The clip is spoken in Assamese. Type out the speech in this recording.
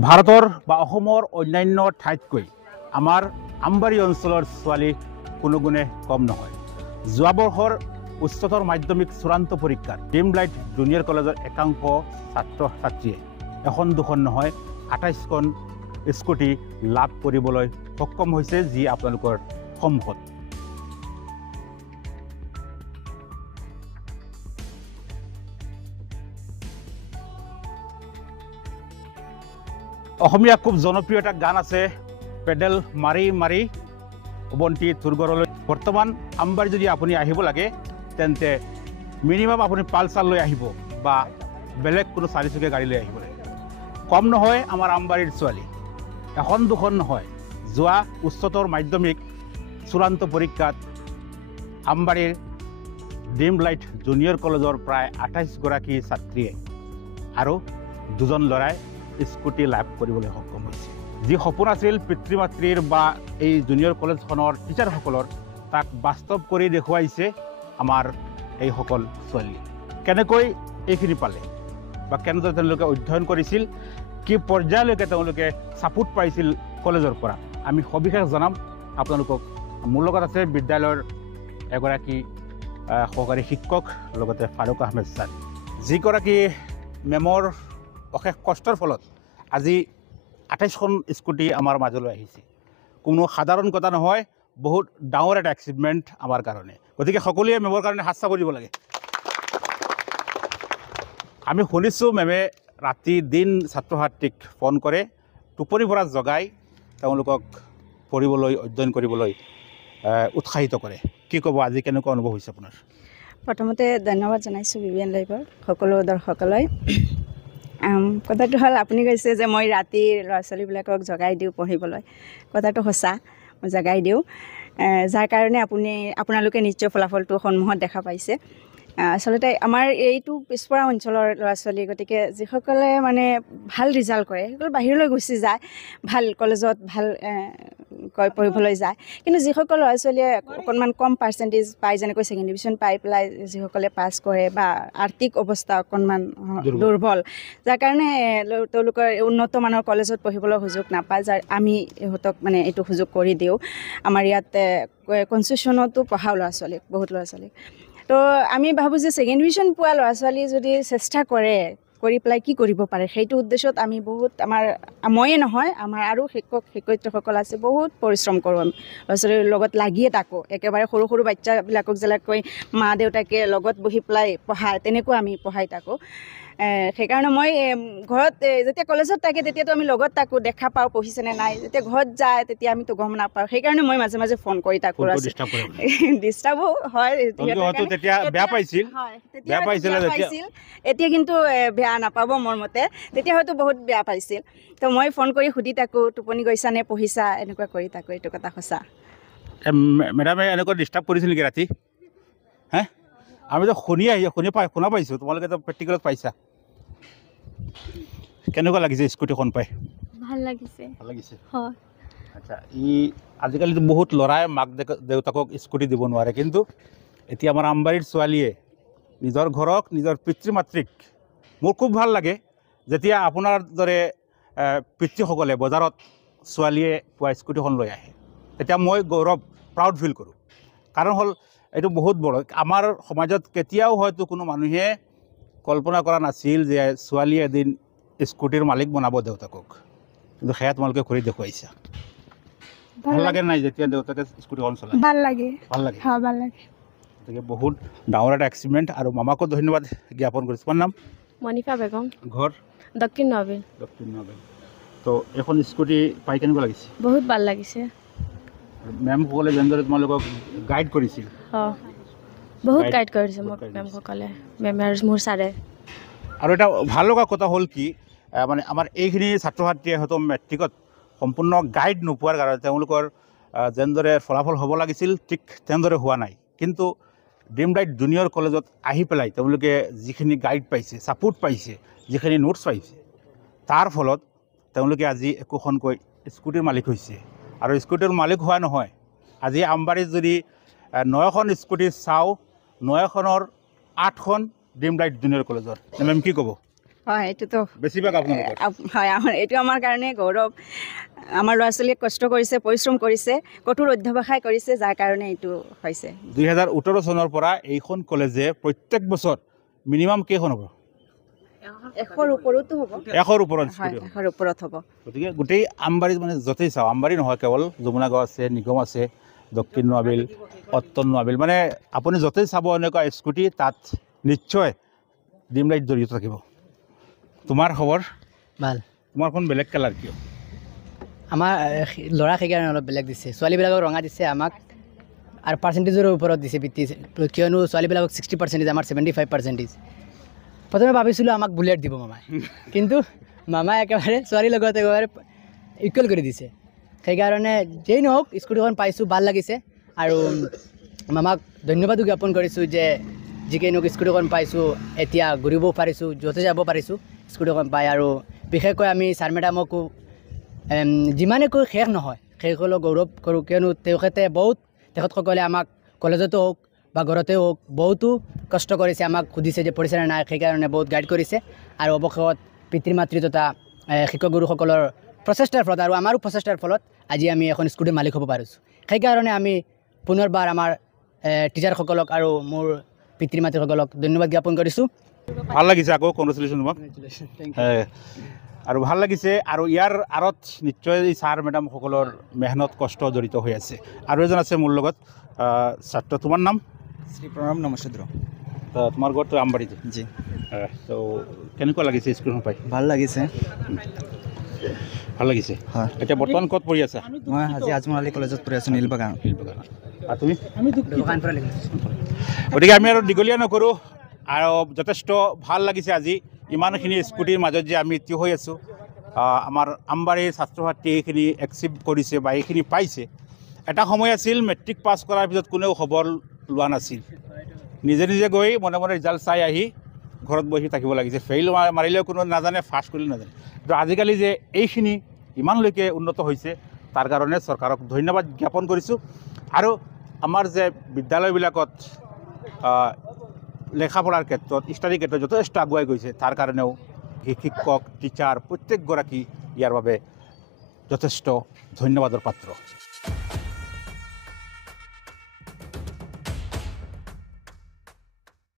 ভাৰতৰ বা অসমৰ অন্যান্য ঠাইতকৈ আমাৰ আমবাৰী অঞ্চলৰ ছোৱালী কোনো গুণে কম নহয়। যোৱা বৰ্ষৰ উচ্চতৰ মাধ্যমিক চূড়ান্ত পৰীক্ষাত ড্ৰিমলাইট জুনিয়ৰ কলেজৰ একাংশ ছাত্ৰ ছাত্ৰীয়ে এখন দুখন নহয় ২৮খন স্কুটি লাভ কৰিবলৈ সক্ষম হৈছে, যি আপোনালোকৰ সন্মুখত। অসমীয়া খুব জনপ্ৰিয় এটা গান আছে, পেডেল মাৰি মাৰি অৱন্তী থুৰগড়লৈ। বৰ্তমান আমবাৰী যদি আপুনি আহিব লাগে তেন্তে মিনিমাম আপুনি পালচাৰ লৈ আহিব বা বেলেগ কোনো চাৰিচকীয়া গাড়ী লৈ আহিব লাগে। কম নহয় আমাৰ আমবাৰীৰ ছোৱালী, এখন দুখন নহয়। যোৱা উচ্চতৰ মাধ্যমিক চূড়ান্ত পৰীক্ষাত আমবাৰীৰ ড্ৰিমলাইট জুনিয়ৰ কলেজৰ প্ৰায় ২৮গৰাকী ছাত্ৰীয়ে আৰু দুজন ল'ৰাই স্কুটি লাভ কৰিবলৈ সক্ষম হৈছে। যি সপোন আছিল পিতৃ মাতৃৰ বা এই জুনিয়ৰ কলেজখনৰ টিচাৰসকলৰ, তাক বাস্তৱ কৰি দেখুৱাইছে আমাৰ এইসকল ছোৱালীয়ে। কেনেকৈ এইখিনি পালে বা কেনেদৰে তেওঁলোকে অধ্যয়ন কৰিছিল, কি পৰ্যায়লৈকে তেওঁলোকে ছাপোৰ্ট পাইছিল কলেজৰ পৰা, আমি সবিশেষ জনাম আপোনালোকক। মোৰ লগত আছে বিদ্যালয়ৰ এগৰাকী সহকাৰী শিক্ষক, লগতে ফাৰুক আহমেদ ছাৰ, যিগৰাকী মেমৰ অশেষ কষ্টৰ ফলত আজি ২৮খন স্কুটি আমাৰ মাজলৈ আহিছে। কোনো সাধাৰণ কথা নহয়, বহুত ডাঙৰ এটা এচিভমেণ্ট আমাৰ কাৰণে। গতিকে সকলোৱে মেমৰ কাৰণে হাত চাপৰি দিব লাগে। আমি শুনিছোঁ মেমে ৰাতি দিন ছাত্ৰ ছাত্ৰীক ফোন কৰে, টোপনিৰ পৰা জগাই তেওঁলোকক পঢ়িবলৈ অধ্যয়ন কৰিবলৈ উৎসাহিত কৰে। কি ক'ব, আজি কেনেকুৱা অনুভৱ হৈছে আপোনাৰ? প্ৰথমতে ধন্যবাদ জনাইছোঁ BBN লাইভৰ সকলো দৰ্শকলৈ। কথাটো হ'ল, আপুনি কৈছে যে মই ৰাতি ল'ৰা ছোৱালীবিলাকক জগাই দিওঁ পঢ়িবলৈ। কথাটো সঁচা, মই জগাই দিওঁ, যাৰ কাৰণে আপোনালোকে নিশ্চয় ফলাফলটো সন্মুখত দেখা পাইছে। আচলতে আমাৰ এইটো পিছপৰা অঞ্চলৰ ল'ৰা ছোৱালী, গতিকে যিসকলে মানে ভাল ৰিজাল্ট কৰে সেইসকল বাহিৰলৈ গুচি যায়, ভাল কলেজত ভাল পঢ়িবলৈ যায়। কিন্তু যিসকল ল'ৰা ছোৱালীয়ে অকণমান কম পাৰ্চেণ্টেজ পায়, যেনেকৈ ছেকেণ্ড ডিভিজন পাই পেলাই যিসকলে পাছ কৰে বা আৰ্থিক অৱস্থা অকণমান দুৰ্বল, যাৰ কাৰণে তেওঁলোকৰ উন্নত মানৰ কলেজত পঢ়িবলৈ সুযোগ নাপায়, যাৰ আমি ইহঁতক মানে এইটো সুযোগ কৰি দিওঁ। আমাৰ ইয়াত কনচেশ্যনতো পঢ়াওঁ ল'ৰা ছোৱালীক, বহুত ল'ৰা ছোৱালীক। তো আমি ভাবোঁ যে ছেকেণ্ড ডিভিজন পোৱা ল'ৰা ছোৱালী যদি চেষ্টা কৰি পেলাই কি কৰিব পাৰে, সেইটো উদ্দেশ্যত আমি বহুত, ময়ে নহয়, আমাৰ আৰু শিক্ষক শিক্ষয়িত্ৰীসকল আছে, বহুত পৰিশ্ৰম কৰোঁ। আমি ল'ৰা ছোৱালীৰ লগত লাগিয়ে থাকোঁ। একেবাৰে সৰু সৰু বাচ্চাবিলাকক যেনেকৈ মা দেউতাকে লগত বহি পেলাই পঢ়ায়, তেনেকুৱা আমি পঢ়াই থাকোঁ। সেইকাৰণে মই ঘৰত যেতিয়া কলেজত থাকে তেতিয়াতো আমি লগত থাকোঁ, দেখা পাওঁ পঢ়িছেনে নাই। যেতিয়া ঘৰত যায় তেতিয়া আমিতো গম নাপাওঁ। সেইকাৰণে মই মাজে মাজে ফোন কৰি থাকোঁ। ডিষ্টাৰ্বো হয়, বেয়া পাইছিল। এতিয়া কিন্তু বেয়া নাপাব মোৰ মতে, তেতিয়া হয়তো বহুত বেয়া পাইছিল। তো মই ফোন কৰি সুধি থাকোঁ, টোপনি গৈছা নে, পঢ়িছা, এনেকুৱা কৰি থাকোঁ। এইটো কথা সঁচা। মেডামে এনেকুৱা ডিষ্টাৰ্ব কৰিছিল নেকি ৰাতি? হে, আমিতো শুনা পাইছোঁ, তোমালোকেতো প্ৰেক্টিকেলত পাইছা। কেনেকুৱা লাগিছে স্কুটিখন পাই? ভাল লাগিছে। ভাল লাগিছে, হয়। আচ্ছা, আজিকালিতো বহুত ল'ৰাই মাক দেউতাকক স্কুটি দিব নোৱাৰে, কিন্তু এতিয়া আমাৰ আমবাৰীৰ ছোৱালীয়ে নিজৰ ঘৰক, নিজৰ পিতৃ মাতৃক, মোৰ খুব ভাল লাগে যেতিয়া আপোনাৰ দৰে পিতৃসকলে বজাৰত ছোৱালীয়ে পোৱা স্কুটিখন লৈ আহে, তেতিয়া মই গৌৰৱ, প্ৰাউড ফিল কৰোঁ। কাৰণ হ'ল এইটো বহুত বড়। আমাৰ সমাজত কেতিয়াও হয়তো কোনো মানুহে কল্পনা কৰা নাছিল যে ছোৱালীয়ে এদিন স্কুটিৰ মালিক বনাব দেউতাকক, কিন্তু সেয়া তোমালোকে কৰি দেখুৱাইছা। ভাল লাগে নাই যেতিয়া দেউতাকে স্কুটিখন চলায়? ভাল লাগে, ভাল লাগে, হয়, ভাল লাগে। গতিকে বহুত ডাঙৰ এটা এক্সিভমেণ্ট, আৰু মামাকো ধন্যবাদ জ্ঞাপন কৰিছোঁ। তোমাৰ নাম? মনিফা বেগম, ঘৰ? দক্ষিণ নবিল। দক্ষিণ নবেল। তো এখন স্কুটি পাই কেনেকুৱা লাগিছে? বহুত ভাল লাগিছে। মেমসকলে যেনেদৰে তোমালোকক গাইড কৰিছিল, বহুত গাইড কৰিছে মোক মেমসকলে, মেমে আৰু মোৰ ছাৰে। আৰু এটা ভাল লগা কথা হ'ল কি, মানে আমাৰ এইখিনি ছাত্ৰ ছাত্ৰীয়ে হয়তো মেট্ৰিকত সম্পূৰ্ণ গাইড নোপোৱাৰ কাৰণে তেওঁলোকৰ যেনেদৰে ফলাফল হ'ব লাগিছিল ঠিক তেনেদৰে হোৱা নাই। কিন্তু ড্ৰিমলাইট জুনিয়ৰ কলেজত আহি পেলাই তেওঁলোকে যিখিনি গাইড পাইছে, ছাপোৰ্ট পাইছে, যিখিনি নোটছ পাইছে, তাৰ ফলত তেওঁলোকে আজি একোখনকৈ স্কুটিৰ মালিক হৈছে। আৰু স্কুটিৰ মালিক হোৱা নহয়, আজি আমবাৰীত যদি 9খন স্কুটি চাওঁ, 9খনৰ 8খন ড্ৰিমলাইট জুনিয়ৰ কলেজৰ। মেম কি ক'ব? হয় এইটোতো বেছিভাগ আপোনালোকৰ হয় এইটো আমাৰ কাৰণে গৌৰৱ। আমাৰ ল'ৰা ছোৱালীয়ে কষ্ট কৰিছে, পৰিশ্ৰম কৰিছে, কঠোৰ অধ্যৱসায় কৰিছে, যাৰ কাৰণে এইটো হৈছে। 2018 চনৰ পৰা এইখন কলেজে প্ৰত্যেক বছৰ মিনিমাম কেইখন হ'ব? 100ৰ ওপৰতো হ'ব। 100ৰ ওপৰত হয়, স্কুটি হ'ব। 100ৰ ওপৰত হ'ব। গতিকে গোটেই আমবাৰীত মানে য'তেই চাওঁ, আমবাৰী নহয় কেৱল যমুনা গাঁও আছে, নিগম আছে, দক্ষিণ নোয়াবিল, অত্তন নোয়াবিল, মানে আপুনি য'তেই চাব এনেকুৱা স্কুটি তাত নিশ্চয় ডিম লাইট জড়িত থাকিব। তোমাৰ খবৰ? ভাল। তোমাৰখন বেলেগ কালাৰ কিয়? আমাৰ ল'ৰা সেইকাৰণে অলপ বেলেগ দিছে, ছোৱালীবিলাকক ৰঙা দিছে, আমাক আৰু পাৰ্চেণ্টেজৰ ওপৰত দিছে ভিত্তি, কিয়নো ছোৱালীবিলাকক 60%, আমাৰ 75%। প্ৰথমে ভাবিছিলোঁ আমাক বুলেট দিব মামাই, কিন্তু মামাই একেবাৰে ছোৱালীৰ লগত একেবাৰে ইকুৱেল কৰি দিছে। সেইকাৰণে যেই নহওক স্কুটিখন পাইছোঁ, ভাল লাগিছে। আৰু মামাক ধন্যবাদো জ্ঞাপন কৰিছোঁ যে যিকেই নহওক স্কুটিখন পাইছোঁ, এতিয়া ঘূৰিব পাৰিছোঁ, য'তে যাব পাৰিছোঁ স্কুটিখন পাই। আৰু বিশেষকৈ আমি ছাৰ মেডামকো যিমানে কৈ শেষ নহয়, সেইসকলক গৌৰৱ কৰোঁ, কিয়নো তেখেতসকলে আমাক কলেজতো হওক বা ঘৰতে হওক বহুতো কষ্ট কৰিছে, আমাক সুধিছে যে পঢ়িছেনে নাই, সেইকাৰণে বহুত গাইড কৰিছে। আৰু অৱশেষত পিতৃ মাতৃ তথা শিক্ষক গুৰুসকলৰ প্ৰচেষ্টাৰ ফলত আৰু আমাৰো প্ৰচেষ্টাৰ ফলত আজি আমি এখন স্কুটিৰ মালিক হ'ব পাৰিছোঁ। সেইকাৰণে আমি পুনৰবাৰ আমাৰ টিচাৰসকলক আৰু মোৰ পিতৃ মাতৃসকলক ধন্যবাদ জ্ঞাপন কৰিছোঁ। ভাল লাগিছে, আকৌ কংগ্ৰেচুলেশ্যন তোমাক। আৰু ভাল লাগিছে, আৰু ইয়াৰ আঁৰত নিশ্চয় ছাৰ মেডামসকলৰ মেহনত কষ্ট জড়িত হৈ আছে। আৰু এজন আছে মোৰ লগত ছাত্ৰ, তোমাৰ নাম? শ্ৰী প্ৰণৱ নমস্কাৰ। তোমাৰ ঘৰটো আমবাৰীতে? জি। তো কেনেকুৱা লাগিছে স্কুলখন পাই? ভাল লাগিছে। ভাল লাগিছে। হয়। এতিয়া বৰ্তমান ক'ত পঢ়ি আছা? মই আজি আজমল আলী কলেজত পঢ়ি আছোঁ, নীলবাগান। আৰু তুমি? দোকান পৰা লিখিছোঁ। গতিকে আমি আৰু দীঘলীয়া নকৰোঁ, আৰু যথেষ্ট ভাল লাগিছে আজি ইমানখিনি স্কুটিৰ মাজত যে আমি থিয় হৈ আছোঁ। আমাৰ আমবাৰীৰ ছাত্ৰ ছাত্ৰী এইখিনি এচিভ কৰিছে বা এইখিনি পাইছে। এটা সময় আছিল মেট্ৰিক পাছ কৰাৰ পিছত কোনেও খবৰ লোৱা নাছিল, নিজে নিজে গৈ মনে মনে ৰিজাল্ট চাই আহি ঘৰত বহি থাকিব লাগিছে। ফেইল মাৰিলেও কোনো নাজানে, ফাৰ্ষ্ট কৰিলেও নাজানে। কিন্তু আজিকালি যে এইখিনি ইমানলৈকে উন্নত হৈছে, তাৰ কাৰণে চৰকাৰক ধন্যবাদ জ্ঞাপন কৰিছোঁ। আৰু আমাৰ যে বিদ্যালয়বিলাকত লেখা পঢ়াৰ ক্ষেত্ৰত, ষ্টাডিৰ ক্ষেত্ৰত যথেষ্ট আগুৱাই গৈছে, তাৰ কাৰণেও শিক্ষক, টিচাৰ প্ৰত্যেকগৰাকী ইয়াৰ বাবে যথেষ্ট ধন্যবাদৰ পাত্ৰ।